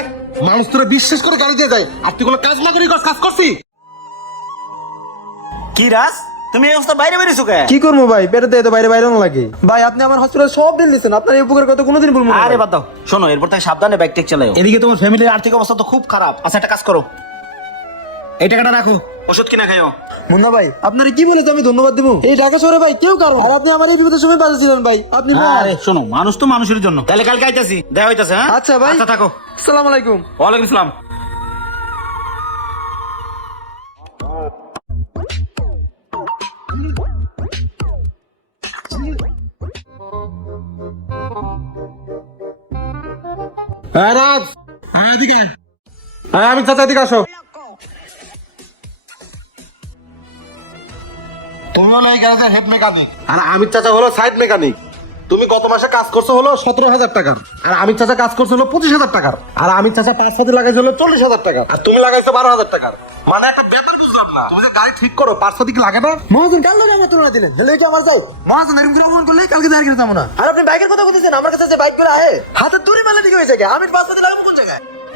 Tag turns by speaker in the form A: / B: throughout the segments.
A: এদিকে মানুষ তোরা বিশ্বাস করে গাড়ি দিয়ে যায়। আর তুই কোনো কাজ না করি কাজ করছি
B: কি রাজ? তুমি এই অবস্থা বাইরে বেরিয়েছো কে
C: কি করব ভাই? পেটেতে এত বাইরে বাইরে লাগে। ভাই আপনি আমার হসপিটাল সব দিন দিচ্ছেন। আপনার এই উপকার কথা কোনোদিন বলব না।
B: আরে বাদ দাও। শোনো এরপর থেকে সাবধানে বাইক টেক চালাও এদিকে তোমার ফ্যামিলির আর্থিক অবস্থা তো খুব খারাপ। আচ্ছা একটা কাজ করো। এই টাকাটা রাখো। ওষুধ কিনা খাইও।
C: মুন্না ভাই আপনার কি বলেছে আমি ধন্যবাদ দেবো? এই ঢাকা শহরে ভাই কেউ কারও আর আপনি আমার এই বিপদের সময় বাঁচিয়েছিলেন ভাই। আপনি।
B: আরে শোনো মানুষ তো মানুষের জন্য। তাহলে কালকে আইতাছি। দেখা হইতাছে হ্যাঁ?
C: আচ্ছা ভাই।
B: আচ্ছা থাকো।
C: সালাম আলাইকুম।
B: ওয়ালাইকুম আসসালাম
A: হ্যাঁ রাজ। হ্যাঁ এদিকে হ্যাঁ আমি চাচা এদিকে আসো। তুমি হলো এই গ্যারেজের হেড মেকানিক আর আমি চাচা হলো সাইড মেকানিক তুমি গত মাসে কাজ করছ হলো সতেরো হাজার টাকার আর আমি চাচা কাজ করছ হলো পঁচিশ হাজার টাকার আর আমি চাচা পাঁচ হাজার লাগাইছো হলো চল্লিশ হাজার টাকার আর তুমি লাগাইছো বারো হাজার টাকার। মানে একটা ব্যাপার বুঝলাম না তুমি গাড়ি ঠিক করো পাঁচশো দিকে লাগে না?
C: মহাজন কাল আমার তুলনা দিলেন তাহলে এটা আমার যাও। মহাজন এরকম করে অপমান করলে কালকে দেখা যাব না। আর আপনি বাইকের কথা বলতেছেন আমার কাছে যে বাইকগুলো আহে। হাতে দূরে মেলে দিকে হয়েছে আমি পাঁচ দিকে লাগাবো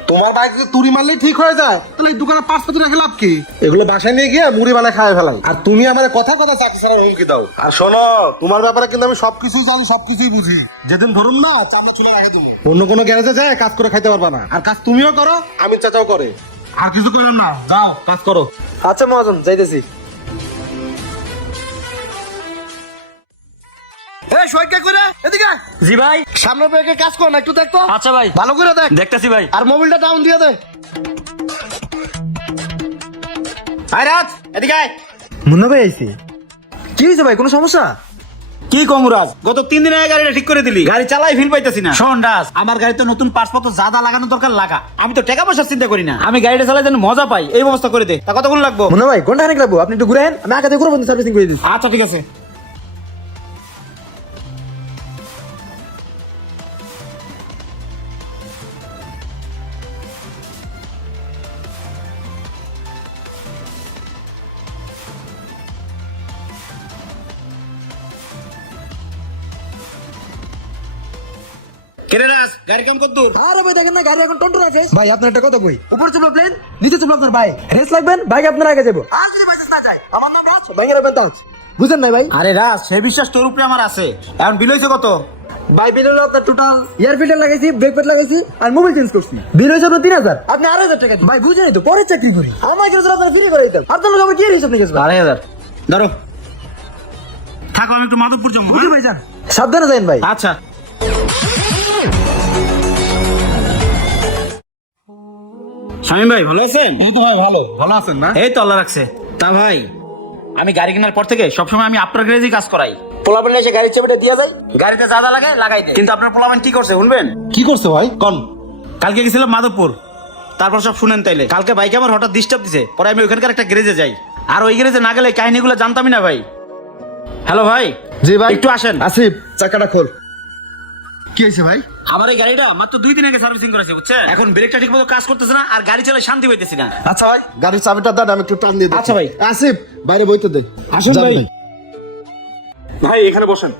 A: তোমার বাইক যদি তুড়ি মারলেই ঠিক হয়ে যায়। তাহলে এই দোকানে পাঁচ পাতি রেখে লাভ কি? এগুলো বাসায় নিয়ে গিয়ে মুড়ি বানায় খায় ফেলাই। আর তুমি আমার কথা কথা চাকরি ছাড়া হুমকি দাও। আর শোনো তোমার ব্যাপারে কিন্তু আমি সবকিছু জানি সবকিছুই বুঝি। যেদিন ধরুন না চামড়া চুলে রাখে তুমি অন্য কোনো গ্যারেজে যায় কাজ করে খাইতে পারবা না। আর কাজ তুমিও করো আমি চাচাও করে। আর কিছু করলাম না যাও কাজ করো।
C: আচ্ছা মহাজন যাইতেছি। করে এদিকে
B: জি ভাই।
A: সামনে ব্রেকে কাজ কর না একটু দেখতো
B: আচ্ছা ভাই।
A: ভালো করে দেখ।
B: দেখতেছি ভাই।
A: আর মোবাইলটা ডাউন দিয়ে দে।
B: আয় রাজ এদিকে আয়।
C: মুন্না ভাই আইছে। কি হয়েছে ভাই কোনো সমস্যা?
B: কি কমরাজ গত তিন দিন আগে গাড়িটা ঠিক করে দিলি। গাড়ি চালাই ফিল পাইতেছি না। শোন রাজ আমার গাড়িতে নতুন পাসপোর্ট জাদা লাগানো দরকার লাগা। আমি তো টাকা পয়সার চিন্তা করি না। আমি গাড়িটা চালাই যেন মজা পাই এই ব্যবস্থা করে দে। তা কতক্ষণ লাগবো?
C: মুন্না ভাই ঘণ্টা খানিক লাগবো। আপনি একটু ঘুরে আইন, আমি আগে সার্ভিসিং করে দিচ্ছি
B: আচ্ছা ঠিক আছে। কেরে গাড়ি কাম কত দূর।
C: আরে ভাই দেখেন না গাড়ি এখন টন্টন আছে। ভাই আপনার একটা কথা কই? উপরে চুপলো প্লেন নিচে চুপলো আপনার ভাই। রেস লাগবেন বাইক আপনার আগে যাব। আর যদি বাইক না যায় আমার নাম রাজ তাজ। বুঝেন নাই ভাই?
B: আরে রাজ সে বিশ্বাস তোর উপরে আমার আছে। এখন বিল কত?
C: ভাই বিল হলো আপনার টোটাল এয়ার ফিল্টার লাগাইছি ব্রেক প্যাড লাগাইছি আর মোবাইল চেঞ্জ করছি। বিল হয়েছে আপনার তিন হাজার। আপনি আড়াই হাজার টাকা ভাই বুঝেনি তো পরে চাকরি করি? আমার আপনার ফ্রি করে দিতাম। আপনার লোক আমার কি হিসাব নিয়ে
B: আড়াই হাজার। ধরো। থাকো আমি একটু মাধবপুর যাব। হ্যাঁ?
C: ভাই যান সাবধানে যাইন ভাই।
B: আচ্ছা। শামীম ভাই ভালো আছেন?
A: এই তো ভাই ভালো। ভালো আছেন না?
B: এই তো আল্লাহ রাখছে। তা ভাই আমি গাড়ি কেনার পর থেকে সবসময় আমি আপনার গ্যারেজেই কাজ করাই। পোলাবেন এসে গাড়ির চেপেটা দিয়ে যায় গাড়িতে যা লাগে লাগাই দেয় কিন্তু আপনার পোলাবেন কি করছে শুনবেন?
A: কি করছে ভাই? কন।
B: কালকে গেছিলাম মাধবপুর। তারপর সব শুনেন তাইলে। কালকে বাইকে আমার হঠাৎ ডিস্টার্ব দিছে। পরে আমি ওইখানকার একটা গ্যারেজে যাই। আর ওই গ্যারেজে না গেলে কাহিনীগুলো জানতামই না ভাই। হ্যালো ভাই?
A: জি ভাই।
B: একটু আসেন।
A: আসিফ চাকাটা খোল। কি হয়েছে ভাই?
B: আমার এই গাড়িটা মাত্র দুই দিন আগে সার্ভিসিং করেছে বুঝছেন এখন ব্রেকটা ঠিক মতো কাজ করতেছে না আর গাড়ি চালায় শান্তি পাইতেছি না।
A: আচ্ছা ভাই গাড়ির চাবিটা দেন আমি একটু টান দিয়ে
B: আচ্ছা ভাই।
A: আসিফ বাইরে বইতে দে।
B: আসুন ভাই। ভাই। এখানে বসেন।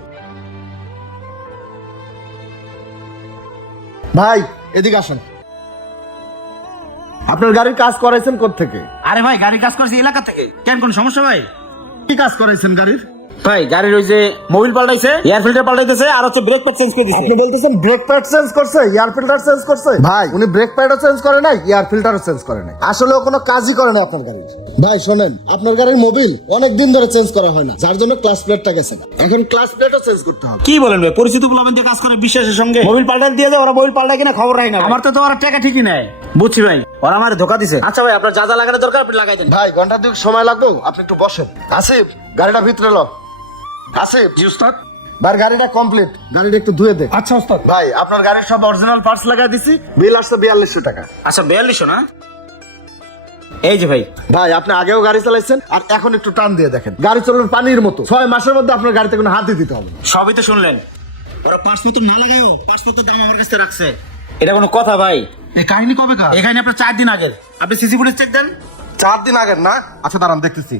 A: ভাই এদিকে আসেন। আপনার গাড়ির কাজ করাইছেন থেকে
B: আরে ভাই গাড়ির কাজ করছি এলাকা থেকে। কেন কোন সমস্যা ভাই?
A: কি কাজ করাইছেন গাড়ির?
B: ভাই গাড়ির ওই যে মোবিল পাল্টাইছে এয়ার ফিল্টার পাল্টাইতেছে আর হচ্ছে ব্রেক প্যাড চেঞ্জ করে দিছে
A: আপনি বলতেছেন ব্রেক প্যাড চেঞ্জ করছে এয়ার ফিল্টার চেঞ্জ করছে? ভাই। উনি ব্রেক প্যাডও চেঞ্জ করে নাই এয়ার ফিল্টারও চেঞ্জ করে নাই। আসলে ও কোনো কাজই করে না আপনার গাড়ির। ভাই শোনেন আপনার গাড়ির মোবিল অনেক দিন ধরে চেঞ্জ করা হয় না যার জন্য ক্লাস প্লেটটা গেছে এখন ক্লাস প্লেটও চেঞ্জ করতে হবে।
B: কি বলেন ভাই পরিচিত বলবেন যে কাজ করে বিশ্বাসের সঙ্গে। মোবিল পাল্টাই দিয়ে যায় ওরা মোবিল পাল্টায় কিনা খবর রাখে না। আমার তো তো ওরা টাকা ঠিকই নেয় বুঝছি ভাই ওরা আমার ধোকা দিছে। আচ্ছা ভাই আপনার যা যা লাগানোর দরকার আপনি লাগাই দেন।
A: ভাই ঘণ্টা দুই সময় লাগবে আপনি একটু বসেন। আসিফ গাড়িটা ভিতরে লো। আসিফ।
B: জি উস্তাদ
A: ভাই গাড়িটা কমপ্লিট গাড়িটা একটু ধুয়ে দে।
B: আচ্ছা
A: ভাই আপনার গাড়ির সব অরিজিনাল পার্টস লাগাই দিছি। বিল আসছে বিয়াল্লিশশো টাকা।
B: আচ্ছা বিয়াল্লিশশো না? এই যে ভাই।
A: ভাই আপনি আগেও গাড়ি চালাইছেন আর এখন একটু টান দিয়ে দেখেন। গাড়ি চলবে পানির মতো। ছয় মাসের মধ্যে আপনার গাড়িতে কোনো হাতই দিতে হবে না।
B: সবই তো শুনলেন। ওরা পাসপোর্ট না লাগায়ও পাসপোর্টের দাম আমার কাছে রাখছে। এটা কোনো কথা ভাই।
A: এই কাহিনী কবে কার?
B: এখানে আপনার চার দিন আগের। আপনি সিসি ফুটেজ চেক দেন।
A: চার দিন আগের না? আচ্ছা দাঁড়ান দেখতেছি।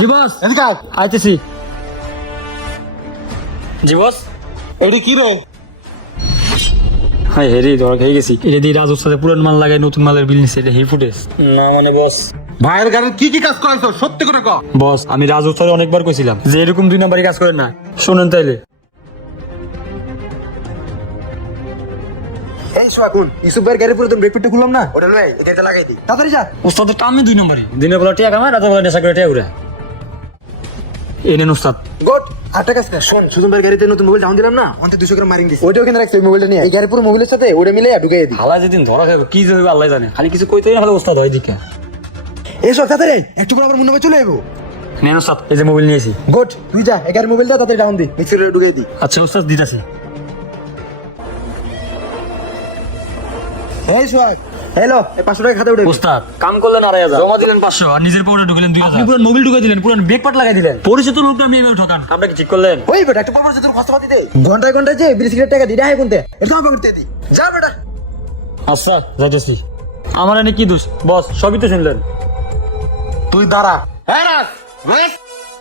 C: জি বস
A: এদিকে
C: আইতেছি।
D: জি বস
A: এটি কি রে?
D: হাই হেরি ধরা খেয়ে গেছি। এটা দিয়ে রাজুর সাথে পুরান মাল লাগাই নতুন মালের বিল নিচ্ছে এটা হি ফুটেজ। না মানে বস।
A: ভাইয়ের গাড়ির কি কি কাজ করাইছো? সত্যি করে ক।
D: বস আমি রাজুর সাথে অনেকবার কইছিলাম যে এরকম দুই নম্বরে কাজ করেন না। শুনেন তাইলে।
C: এই শোয়াকুন ইউসুফ ভাইয়ের গাড়ি পুরো ব্রেক পেটটা খুললাম না? ওটা লই এটা এটা লাগাই দিই। তাড়াতাড়ি যা।
D: উস্তাদের টামে দুই নাম্বারই। দিনের বেলা টিয়া কামায় রাতের বেলা নেশা করে টিয়া উড়ে এই নেন উস্তাদ
C: গুড আটটা কাজ কর। শোন সুজন ভাইয়ের গাড়িতে নতুন মোবাইল ডাউন দিলাম না? অন্তে দুশো গ্রাম মারিং দিছি। ওইটা ওখানে রাখছি ওই মোবাইলটা নিয়ে। এই গাড়ি পুরো মোবাইলের সাথে ওটা মিলে ঢুকাই দিই।
D: হালা যেদিন ধরা খাবে কি যে হইবে আল্লাহ জানে। খালি কিছু কইতে হলে উস্তাদ হয় দিকে।
C: এই সব তাড়াতাড়ি। একটু পর আবার মুন্না ভাই চলে যাব
D: নেন উস্তাদ এই যে মোবাইল নিয়েছি
C: গুড তুই যা এই গাড়ির মোবাইলটা তাড়াতাড়ি ডাউন দি। মিক্সারে ঢুকাই দিই।
D: আচ্ছা উস্তাদ দিতাছি।
C: এই সোহাগ হ্যালো এই পাঁচশো টাকা খাতে উঠে
D: কাম করলেন আড়াই হাজার জমা দিলেন পাঁচশো আর নিজের পকেটে ঢুকলেন দুই হাজার। পুরো মোবিল ঢুকে দিলেন পুরো ব্রেক পাট লাগাই দিলেন। পরিচিত লোকটা আমি এভাবে ঠকান। কামটা কি ঠিক করলেন?
C: ওই বেটা একটু পর পর তোর খরচা ঘন্টায় ঘন্টায় যে বিড়ি সিগারেট টাকা দিই হ্যাঁ কোনতে এটা আমার পকেটে দি। যা বেটা।
D: আচ্ছা যাইতেছি। আমার এনে কি দোষ? বস সবই তো শুনলেন।
A: তুই দাঁড়া। হ্যাঁ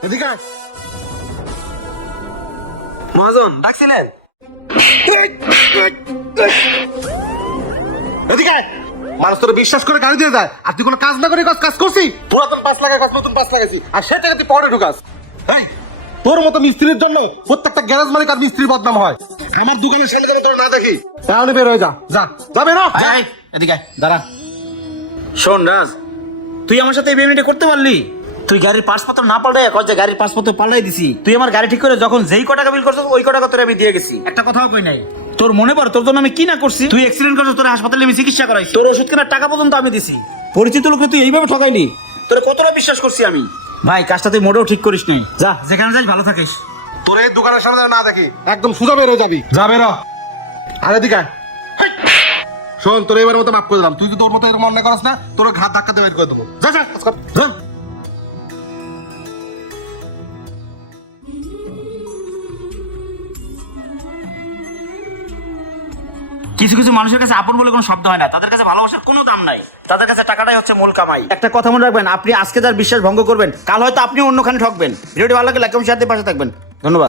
A: এদিকে
C: মহাজন ডাকছিলেন?
A: এদিকে মানুষ তোর বিশ্বাস করে গাড়ি দিয়ে যায়। আর তুই কোনো কাজ না করে কাজ কাজ করছি পুরাতন পাঁচ লাগাই কাজ নতুন পাঁচ লাগাইছি আর সে টাকা তুই পরে ঢুকাস। তোর মতো মিস্ত্রির জন্য প্রত্যেকটা গ্যারেজ মালিক আর মিস্ত্রির বদনাম হয়। আমার দোকানের সামনে যেন তোর না দেখি। তাহলে বের হয়ে যা। যা। যা বেরো
B: এদিকে দাঁড়া। শোন রাজ তুই আমার সাথে এই পেমেন্টটা করতে পারলি? তুই গাড়ির পাসপত্র না পাল্টাই কয় যে গাড়ির পাসপত্র পাল্টাই দিছি। তুই আমার গাড়ি ঠিক করে যখন যেই কটাকা টাকা বিল করছিস ওই ক টাকা তোরে আমি দিয়ে গেছি। একটা কথাও কই নাই? তোর মনে পড়ে? তোর জন্য আমি কি না করছি? তুই অ্যাক্সিডেন্ট করছিস তোর হাসপাতালে আমি চিকিৎসা করাই তোর ওষুধ কেনার টাকা পর্যন্ত আমি দিছি। পরিচিত লোককে তুই এইভাবে ঠকাইলি? তোরে কতটা বিশ্বাস করছি আমি? ভাই কাজটা তুই মোটেও ঠিক করিস নাই। যা যেখানে যাই ভালো থাকিস।
A: তোর এই দোকানের সামনে না দেখি একদম সোজা বের যাবি। যা বেরো আর এদিকে আয়। হেই। শোন তোর এবার মতো মাফ করে দিলাম। তুই যদি তোর মতো এরকম অন্যায় করিস না তোর ঘাত ধাক্কাতে বের করে দেবো। যা যা কাজ কর, যা।
B: কিছু কিছু মানুষের কাছে আপন বলে কোনো শব্দ হয় না। তাদের কাছে ভালোবাসার কোনো দাম নাই। তাদের কাছে টাকাটাই হচ্ছে মূল কামাই। একটা কথা মনে রাখবেন, আপনি আজকে তার বিশ্বাস ভঙ্গ করবেন, কাল হয়তো আপনি অন্যখানে ঠকবেন। ভিডিওটি ভালো লাগলে লাইক দিয়ে পাশে থাকবেন। ধন্যবাদ।